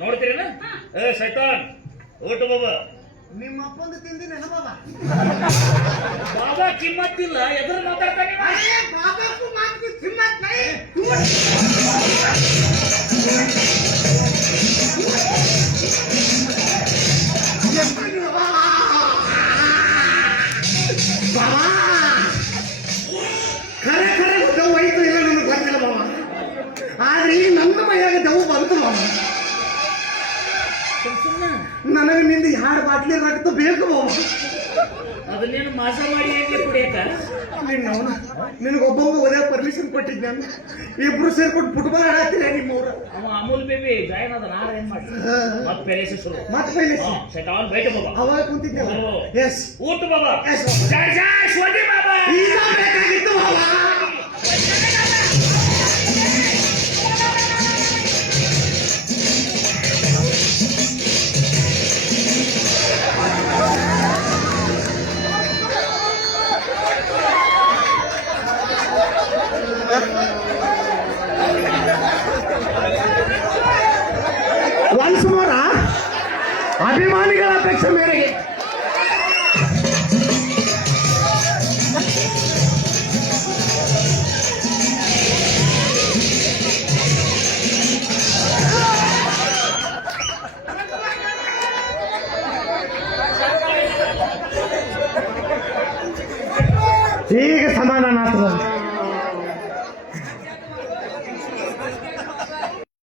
ನೋಡ್ತೀರೇನ ಏ ಸೈತಾನ್ ಓಟು ಬಾಬಾ ನಿಮ್ಮ ಅಪ್ಪಂದು ತಿಂದಿನೇನ ಬಾಬಾ ಬಾಬಾ ಕಿಮ್ಮತ್ತಿಲ್ಲ ಎದುರು ಮಾತಾಡ್ತಾನೆ ಬಾಬಾಕ್ಕೂ ಮಾತು ಕಿಮ್ಮತ್ ನೈ ಬಾಬಾ ಖರೆ ಖರೆ ದವ್ ಐತು ಇಲ್ಲ ನನಗೆ ಗೊತ್ತಿಲ್ಲ ಬಾಬಾ ಆದ್ರೆ ಈಗ ನನ್ನ ಮೈಯಾಗ ದವ್ ಬಂತು ಬಾಬಾ ನನಗೆ ನಿಂದ 2 ಬಾಟ್ಲಿ ರಕ್ತ ಬೇಕು ಬಾಬಾ ಅದನ್ನೇನು ಮಾಸ ಮಾಡಿ ಹೇಗೆ ಕುಡಿಯಕ ನಿನ್ನವನು ನಿನಗೊಬ್ಬೊಬ್ಬ ಒಳ್ಳೆ ಪರ್ಮಿಷನ್ ಕೊಟ್ಟಿದ್ದೆ ನಾನು ಇಬ್ರು ಸೇರ್ಕೊಂಡು ಫುಟ್ಬಾಲ್ ಆಡತ್ತೀರ ನಿಮ್ಮವ್ರ ಅವ ಅಮೂಲ್ ಬೇಬಿ ಜಾಯಿನ್ ಅದ ನಾರ ಏನ್ ಮಾಡ್ತೀನಿ ಮತ್ತೆ ಪೆರೇಸಿ ಶುರು ಮತ್ತೆ ಪೈಲೆ ಸೈತಾನ್ ಬೇಟ ಬಾಬಾ ಅವಾಗ ಕುಂತಿದ್ದೆ ಎಸ್ ಊಟ ಬಾಬಾ ಜೈ ಜೈ ಸ್ವದಿ ಬಾಬಾ ಈಗ ಬೇಕಾಗಿತ್ತು ಬಾಬಾ ಒನ್ಸ್ ಮೋರ ಅಭಿಮಾನಿಗಳ ಅಪೇಕ್ಷೆ ಮೇರೆಗೆ ಈಗ ಸಮಾಧಾನ ಆಗ್ತದೆ